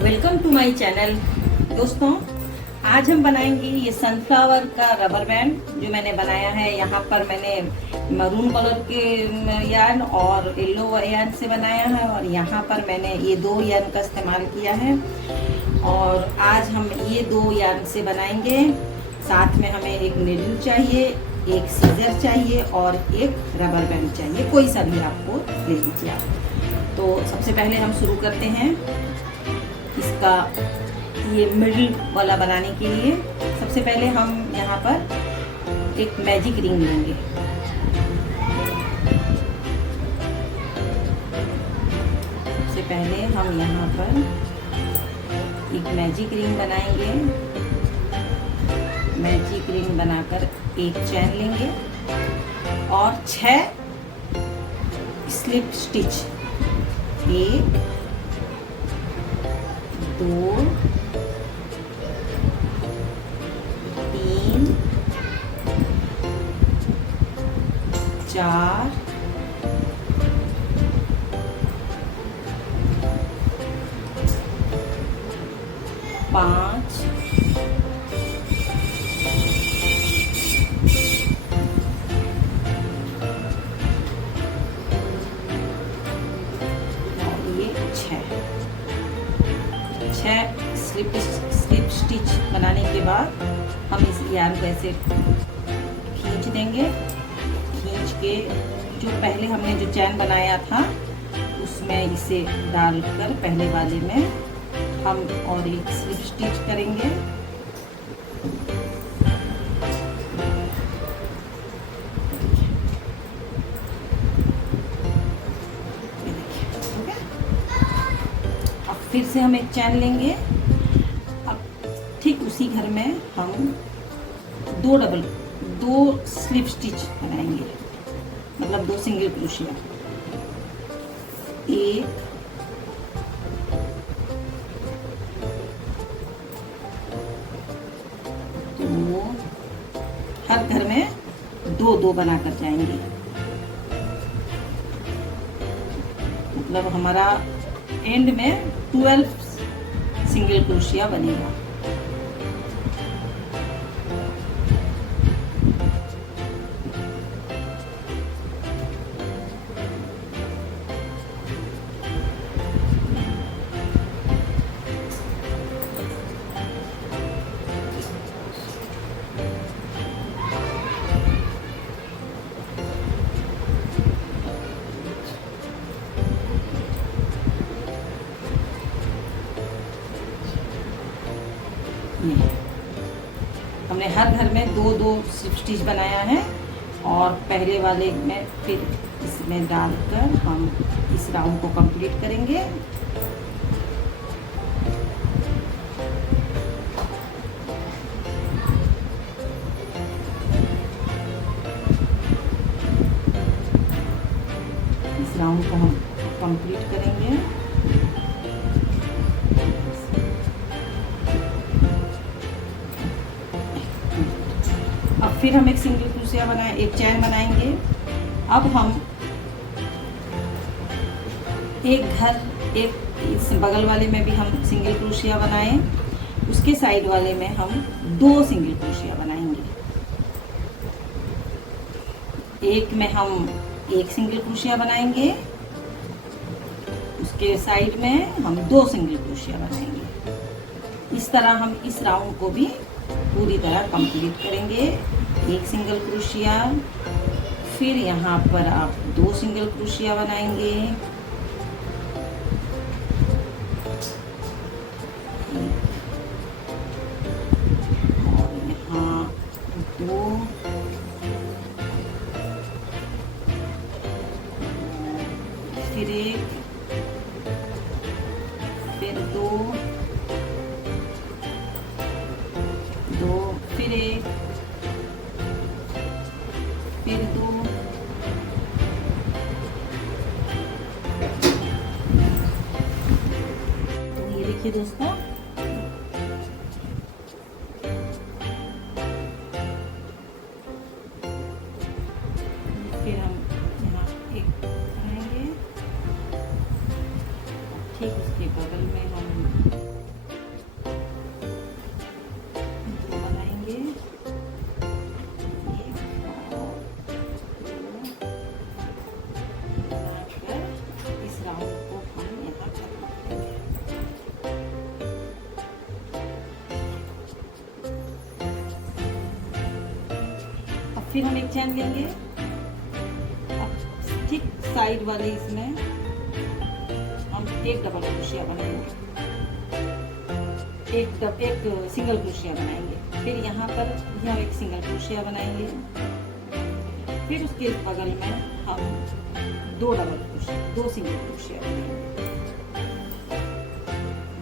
Welcome to my channel. दोस्तों, आज हम बनाएंगे ये सनफ्लावर का रबर बैंड जो मैंने बनाया है। यहाँ पर मैंने मरून कलर के यार्न और येलो यार्न से बनाया है और यहाँ पर मैंने ये दो यार्न का इस्तेमाल किया है। और आज हम ये दो यार्न से बनाएंगे। साथ में हमें एक नीडल चाहिए, एक सीजर चाहिए और एक रबर बैंड चाहिए। कोई सा भी आपको ले लीजिए आप। तो सबसे पहले हम शुरू करते हैं इसका ये मिडिल वाला बनाने के लिए। सबसे पहले हम यहाँ पर एक मैजिक रिंग लेंगे। सबसे पहले हम यहाँ पर एक मैजिक रिंग बनाएंगे। मैजिक रिंग बनाकर एक चैन लेंगे और 6 स्लिप स्टिच, 1 2 3 4 5 और ये 6 स्लिप स्टिच बनाने के बाद हम इस यार्न को ऐसे खींच देंगे। खींच के जो पहले हमने जो चैन बनाया था उसमें इसे डालकर पहले वाले में हम और एक स्लिप स्टिच करेंगे। फिर से हम एक चैन लेंगे। अब ठीक उसी घर में हम दो स्लिप स्टिच बनाएंगे, मतलब 2 सिंगल क्रोशिया। 1 2, हर घर में 2 बनाकर जाएंगे। मतलब हमारा एंड में 12 सिंगल क्रोशिया बनेगा। हमने हर घर में 2 स्लिप स्टिच बनाया है और पहले वाले में फिर इसमें डालकर हम इस राउंड को कंप्लीट करेंगे। इस राउंड को हम कंप्लीट करेंगे। अब फिर हम एक सिंगल क्रोशिया एक चैन बनाएंगे। अब हम एक इस बगल वाले में भी हम सिंगल क्रोशिया बनाएं, उसके साइड वाले में हम 2 सिंगल क्रोशिया बनाएंगे। एक में हम एक सिंगल क्रोशिया बनाएंगे, उसके साइड में हम 2 सिंगल क्रोशिया बनाएंगे। इस तरह हम इस राउंड को भी पूरी तरह कंप्लीट करेंगे। एक सिंगल क्रोशिया, फिर यहाँ पर आप 2 सिंगल क्रोशिया बनाएंगे। और यहाँ 2, फिर 1, फिर 2, फिर 1, फिर 2, तो ये देखिए दोस्तों, फिर हम यहाँ एक बनाएंगे। ठीक उसके बगल में हम फिर हम एक चैन लेंगे, अब ठीक साइड वाले इसमें हम एक डबल क्रोशिया बनाएंगे, एक सिंगल क्रोशिया बनाएंगे। फिर यहाँ पर यहाँ एक सिंगल क्रोशिया बनाएंगे। फिर उसके बगल में हम दो डबल क्रोशिया, दो सिंगल क्रोशिया बनाएंगे।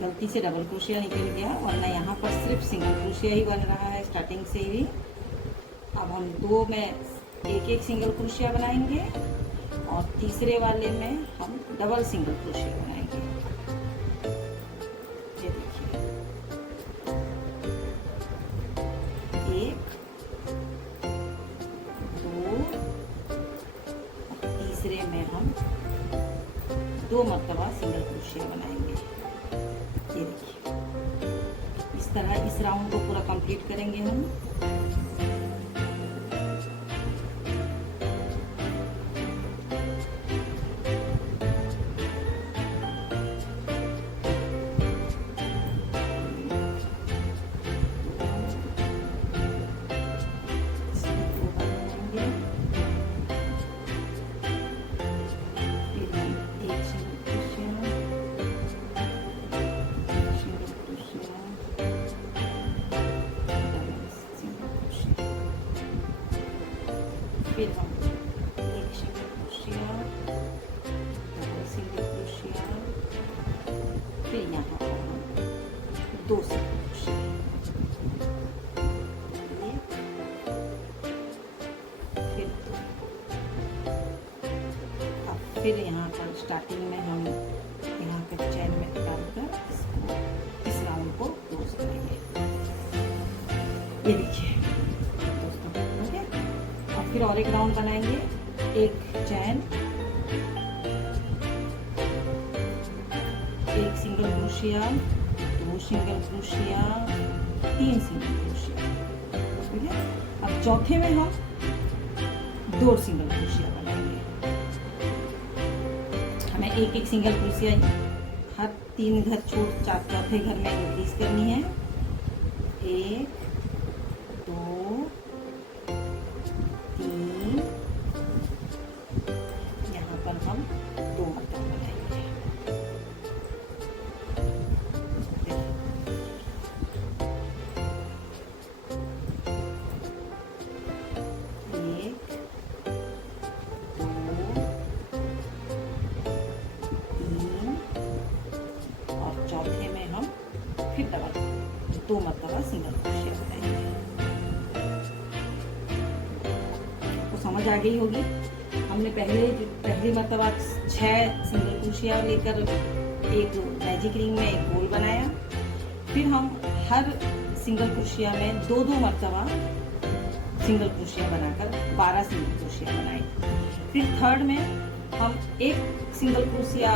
गलती से डबल क्रोशिया निकल गया, वरना यहाँ पर सिर्फ सिंगल क्रोशिया ही बन रहा है स्टार्टिंग से ही। अब हम दो में एक एक सिंगल क्रोशिया बनाएंगे और तीसरे वाले में हम डबल सिंगल क्रोशिया बनाएंगे। ये देखिए, एक, दो, तीसरे में हम दो मरतबा सिंगल क्रोशिया बनाएंगे। ये देखिए, इस तरह इस राउंड को पूरा कंप्लीट करेंगे हम। फिर हम एक single crochet, double single crochet, फिर यहाँ पर हम दो सिंगल क्रोशिया, फिर अब फिर यहाँ पर स्टार्टिंग में हम यहाँ पे चैन में डालकर इसको इस राउंड को क्लोज करेंगे। ये देखिए दोस्तों, ओके। अब फिर और एक राउंड बनाएंगे, एक चैन, एक सिंगल क्रोशिया, दो सिंगल क्रोशिया, तीन सिंगल क्रोशिया, ठीक है। अब चौथे में हम दो सिंगल क्रोशिया बनाएंगे। हमें एक एक सिंगल क्रोशिया हर तीन घर छोड़ चौथे घर में इंक्रीज करनी है। एक, दो, तीन, यहाँ पर हम दो मरतबा बनाएंगे। एक, दो, तीन, और चौथे में हम फिर डबल दो मरतबा सिंगल क्रोशिया बनाएंगे। समझ आ गई होगी। हमने पहली मरतबा 6 सिंगल क्रोशिया लेकर एक मैजिक रिंग में एक गोल बनाया। फिर हम हर सिंगल क्रोशिया में दो दो मरतबा सिंगल क्रोशिया बनाकर 12 सिंगल क्रोशिया बनाए। फिर थर्ड में हम एक सिंगल क्रोशिया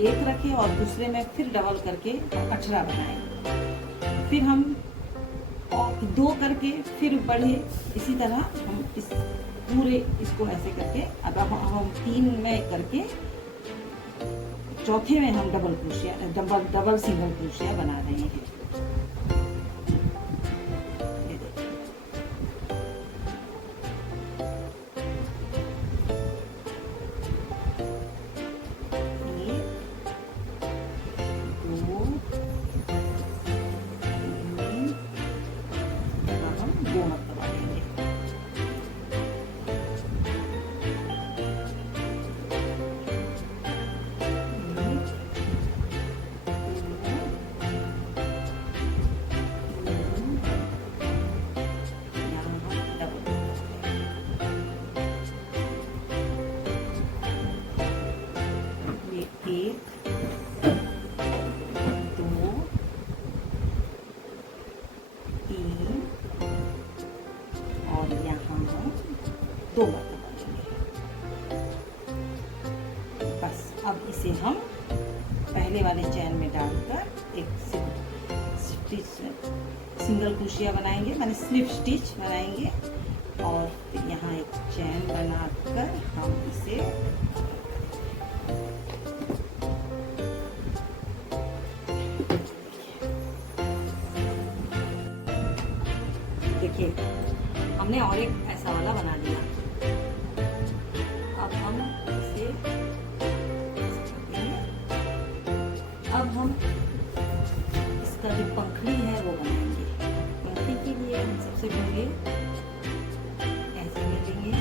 एक रखे और दूसरे में फिर डबल करके 18 बनाए। फिर हम दो करके फिर बढ़े, इसी तरह हम इस पूरे इसको ऐसे करके अब हम 3 में करके चौथे में हम डबल सिंगल क्रोशिया बना रहे हैं। दो मरतबा लेंगे। बस अब इसे हम पहले वाले चैन में डालकर एक स्टिच सिंगल क्रोशिया बनाएंगे, माने स्लिप स्टिच बनाएंगे और फिर यहाँ एक चैन बनाकर हम इसे देखिए, हमने और एक ऐसा वाला बना दिया। अब हम इसे अब हम इसका जो पंखड़ी है वो बनाएंगे। पंखड़ी के लिए हम सबसे पहले ऐसे ले लेंगे,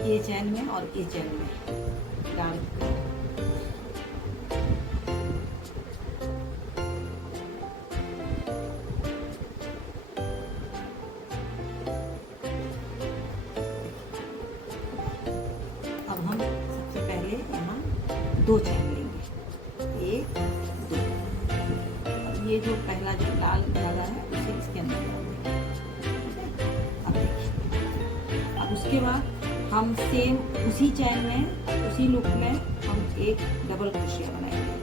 ए चैन में और ए चैन में डाल कर अब हम सबसे पहले यहाँ 2 चैन लेंगे, 1 2। अब ये जो पहला जो लाल धागा है उसे इसके अंदर डाल देंगे। अब देखिए, अब उसके बाद हम सेम उसी चैन में उसी लूप में हम एक डबल क्रोशिया बनाएंगे,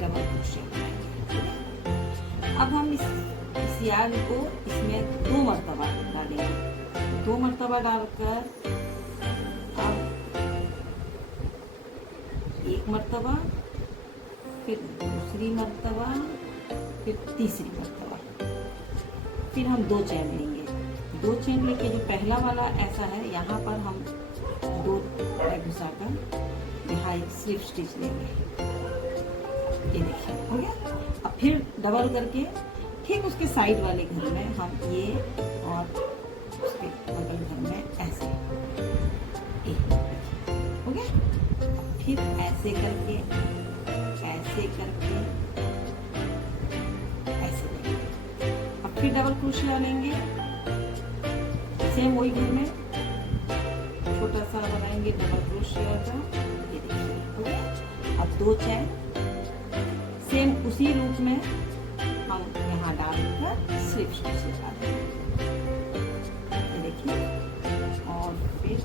डबल क्रोशिया बनाएंगे। अब हम इस यार्न को इसमें 2 मरतबा डालेंगे, 2 मरतबा डालकर अब 1 मरतबा, फिर दूसरी मरतबा, फिर तीसरी मरतबा, फिर हम 2 चैन लेंगे। 2 चैन लेके जो पहला वाला ऐसा है यहाँ पर हम 2 घुसाकर यहाँ एक स्लिप स्टिच लेंगे। ये देखिए हो गया। अब फिर डबल करके ठीक उसके साइड वाले घर में हम ये और उसके बगल घर में ऐसे हो गया। फिर ऐसे करके ऐसे करके ऐसे लेंगे। अब फिर डबल क्रोशिया लेंगे, सेम वही घर में छोटा सा बनाएंगे डबल क्रोशिया का। ये देखिए हो गया। अब 2 चैन सेम उसी लूप में हम यहाँ डालकर स्लिप स्टिच लगा देंगे। ये देखिए, और फिर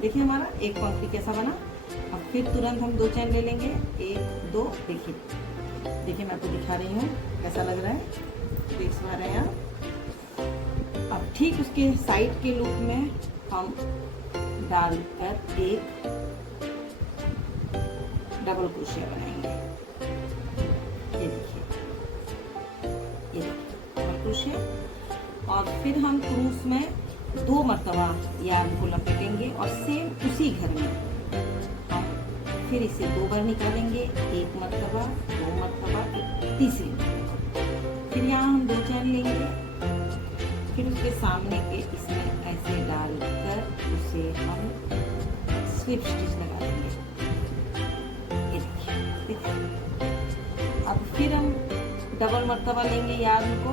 देखिए हमारा एक पंक्ति कैसा बना। अब फिर तुरंत हम 2 चैन ले लेंगे, 1 2। देखिए मैं आपको दिखा रही हूँ कैसा लग रहा है, देख पा रहे हैं आप। अब ठीक उसके साइड के लूप में हम डालकर एक डबल क्रोशिया बनाएंगे। ये देखिए डबल क्रोशिया। और फिर हम क्रूस में 2 मरतबा यार्न को लपेटेंगे और सेम उसी घर में हम फिर इसे 2 बार निकालेंगे, 1 मरतबा, 2 मरतबा, तीसरी मरतबा। फिर यहाँ हम 2 चैन लेंगे, फिर उसके सामने के इसमें ऐसे डालकर उसे हम स्लिप स्टिच लगा देंगे। अब फिर हम डबल मरतबा लेंगे यार्न को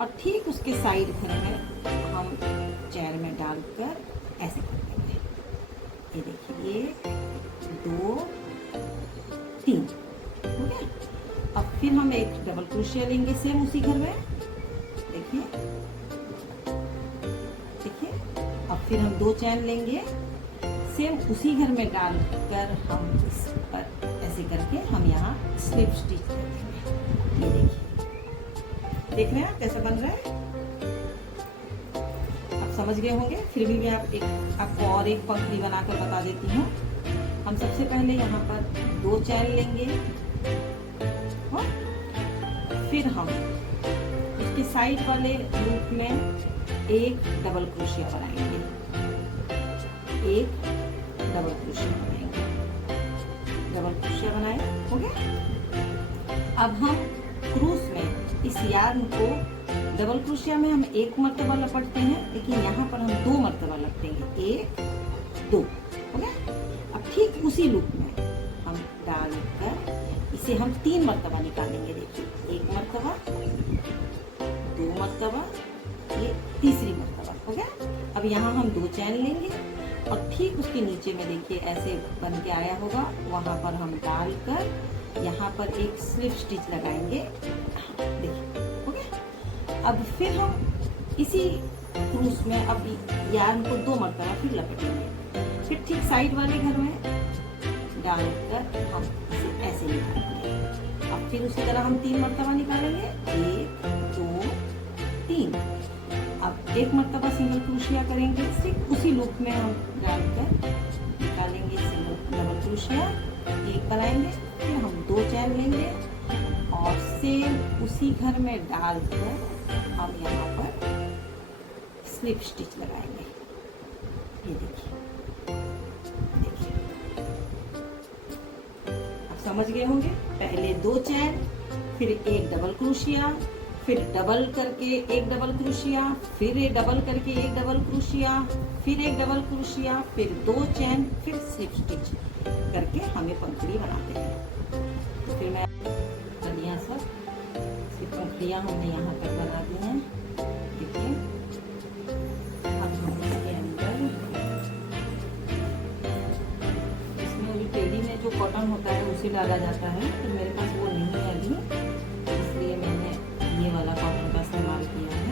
और ठीक उसके साइड घर में हम चैन में डालकर ऐसे कर देंगे। ये देखिए 1 2 3 हो गया। अब फिर हम एक डबल क्रोशिया लेंगे सेम उसी घर में। देखिए अब फिर हम 2 चैन लेंगे, सेम उसी घर में डालकर हम इस पर ऐसे करके हम यहाँ स्लिप स्टिच कर देंगे। ये देखिए, देख रहे हैं कैसा बन रहा है। आप समझ गए होंगे, फिर भी मैं आपको और एक पंक्ति बनाकर बता देती हूँ। हम सबसे पहले यहाँ पर 2 चैन लेंगे और फिर हम उसके साइड वाले लूप में एक डबल क्रोशिया बनाएंगे, एक डबल क्रोशिया बनाएंगे, डबल क्रोशिया बनाए हो गया। अब हम क्रूस में इस यार्न को डबल क्रोशिया में हम 1 मरतबा लपटते हैं, लेकिन यहाँ पर हम 2 मरतबा लपटेंगे, 1 2 हो गया। अब ठीक उसी लूप में हम डालकर इसे हम 3 मरतबा निकालेंगे। देखिए 1 मरतबा, 2 मरतबा, ये तीसरी मरतबा हो गया। अब यहाँ हम 2 चैन लेंगे और ठीक उसके नीचे में देखिए ऐसे बन के आया होगा, वहां पर हम डालकर यहाँ पर एक स्लिप स्टिच लगाएंगे। देखिए हो गया। अब फिर हम इसी क्रूस में अब यार्न को 2 मरतबा फिर लपेटेंगे, फिर ठीक साइड वाले घर में डालकर हम इसे ऐसे निकालेंगे। अब फिर उसी तरह हम 3 मरतबा निकालेंगे, 1 2 3। अब एक मरतबा सिंगल क्रोशिया करेंगे, सिर्फ उसी लूप में हम डालकर निकालेंगे सिंगल डबल क्रोशिया, एक बनाएंगे, फिर हम 2 चैन लेंगे और सेम उसी घर में डालकर हम यहाँ पर स्लिप स्टिच लगाएंगे। ये देखिए, आप समझ गए होंगे। पहले 2 चैन, फिर एक डबल क्रोशिया, फिर डबल करके एक डबल क्रोशिया, फिर एक डबल करके एक डबल क्रोशिया, फिर एक डबल क्रोशिया, फिर 2 चैन, फिर स्लिप स्टिच करके हमें पंखुड़ी बनाते हैं। तो फिर मैं बढ़िया सब पंखुड़ियाँ हमने यहाँ पर बना दी हैं। देखिए, अब हम इसके अंदर इसमें अभी टेढ़ी में जो कॉटन होता है उसे डाला जाता है, तो मेरे पास वो नहीं है अभी, इसलिए मैंने ये वाला कॉटन का इस्तेमाल किया है।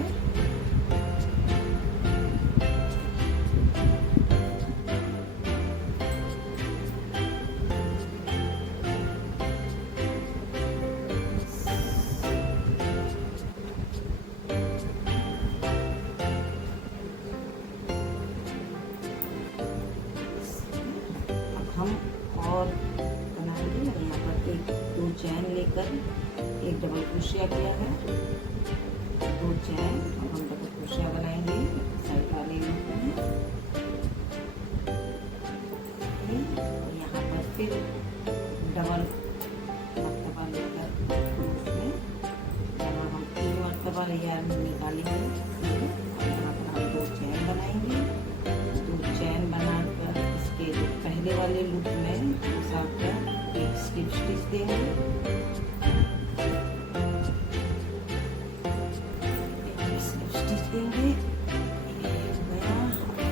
हम और बनाएंगे। यहाँ पर 1-2 चैन लेकर एक डबल क्रोशिया किया है, 2 चैन और हम डबल क्रोशिया बनाएंगे साइड वाले लूप में। यहाँ पर फिर डबल मरतबा लेकर उसमें यहाँ हम 3 मरतबा यार निकालेंगे। यहाँ पर हम 2 चैन बनाएंगे, 2 चैन बनाकर इसके पहले वाले लूप में घुसाकर एक स्लिप स्टिच देंगे, स्लिप स्टिच देंगे,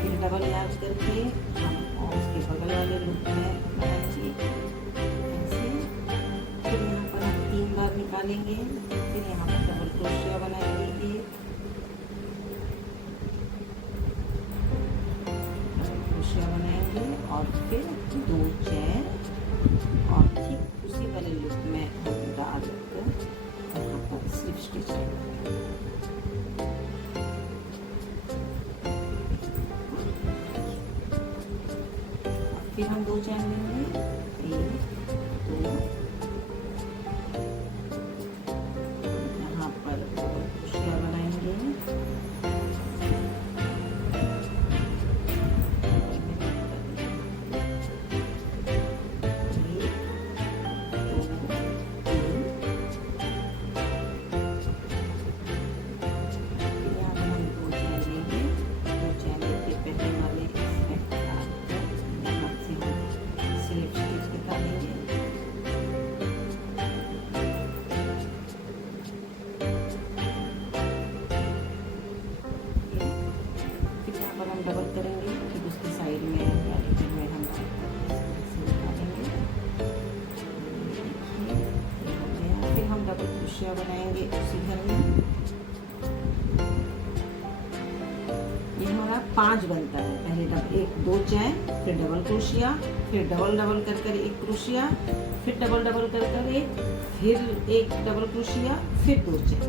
फिर डबल याद करके हम और उसके बगल वाले लूप में बनाएंगे ऐसे। फिर यहाँ पर हम 3 बार निकालेंगे, फिर यहाँ पर डबल क्रोशिया बनाएंगे, बनाएंगे और फिर 2 चैन और ठीक उसी वाले लूप में हम डालकर यहाँ पर स्लिप स्टिच लगाएंगे। फिर हम 2 चैन लेंगे, 1 2, यहाँ पर क्रोशिया बनाएंगे, डबल करेंगे, फिर उसकी साइड में हम निकालेंगे। फिर हम डबल क्रोशिया बनाएंगे उसी घर में। ये हमारा 5 बनता है। पहले 1-2 चैन, फिर डबल क्रोशिया, फिर डबल डबल कर कर एक क्रोशिया, फिर डबल डबल कर कर एक, फिर एक डबल क्रोशिया, फिर 2 चैन।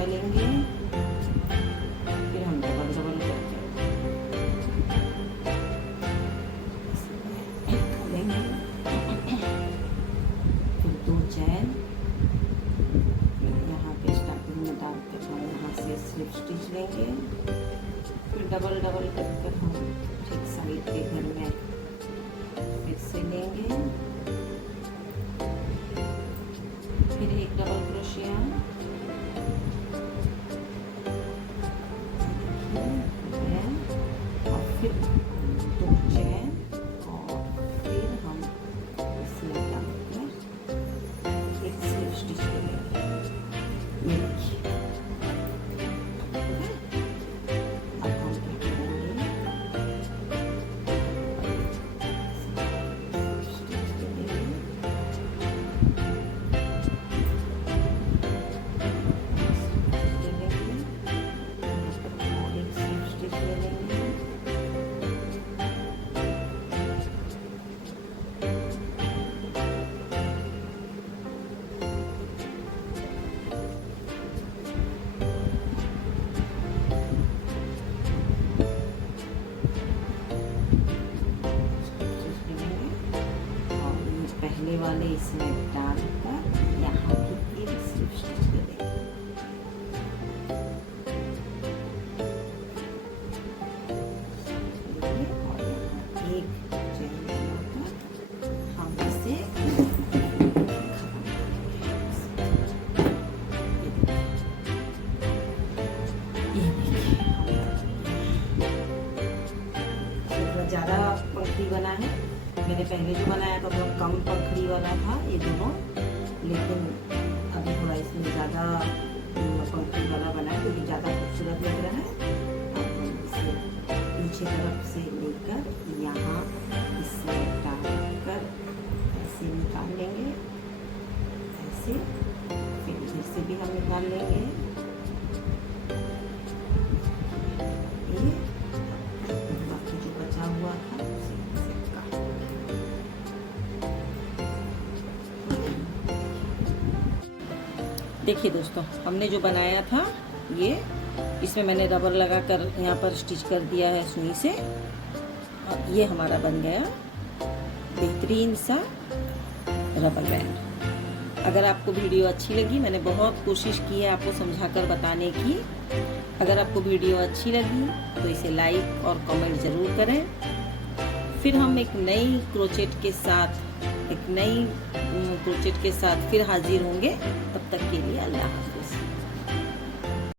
लेंगे, फिर हम डबल डबल करके लेंगे, फिर 2 चैन, यहाँ पे स्टार्टिंग में डालकर हम यहाँ से स्लिप स्टिच लेंगे, फिर डबल डबल कर हम ठीक साइड के घर में फिर से लेंगे, फिर एक डबल क्रोशिया, और फिर 2 चैन और फिर हम इसमें डालकर एक स्लिप स्टिच करेंगे। अब हम क्या करेंगे, पहले जो बनाया था थोड़ा कम पखड़ी वाला था ये दोनों, लेकिन अभी थोड़ा इसमें ज़्यादा पखड़ी वाला बना है क्योंकि ज़्यादा खूबसूरत लग रहा है। अब हम इसे पीछे तरफ से लेकर यहाँ इसमें डालकर ऐसे निकाल लेंगे, ऐसे। फिर इधर से भी हम निकाल लेंगे ये, बाकी जो बचा हुआ था उसे काट लेंगे। देखिए दोस्तों, हमने जो बनाया था ये, इसमें मैंने रबर लगाकर यहाँ पर स्टिच कर दिया है सुई से, और ये हमारा बन गया बेहतरीन सा रबर बैंड। अगर आपको वीडियो अच्छी लगी, मैंने बहुत कोशिश की है आपको समझाकर बताने की। अगर आपको वीडियो अच्छी लगी तो इसे लाइक और कमेंट ज़रूर करें। फिर हम एक नई क्रोचेट के साथ फिर हाजिर होंगे। तब तक के लिए अल्लाह हाफ़िज़।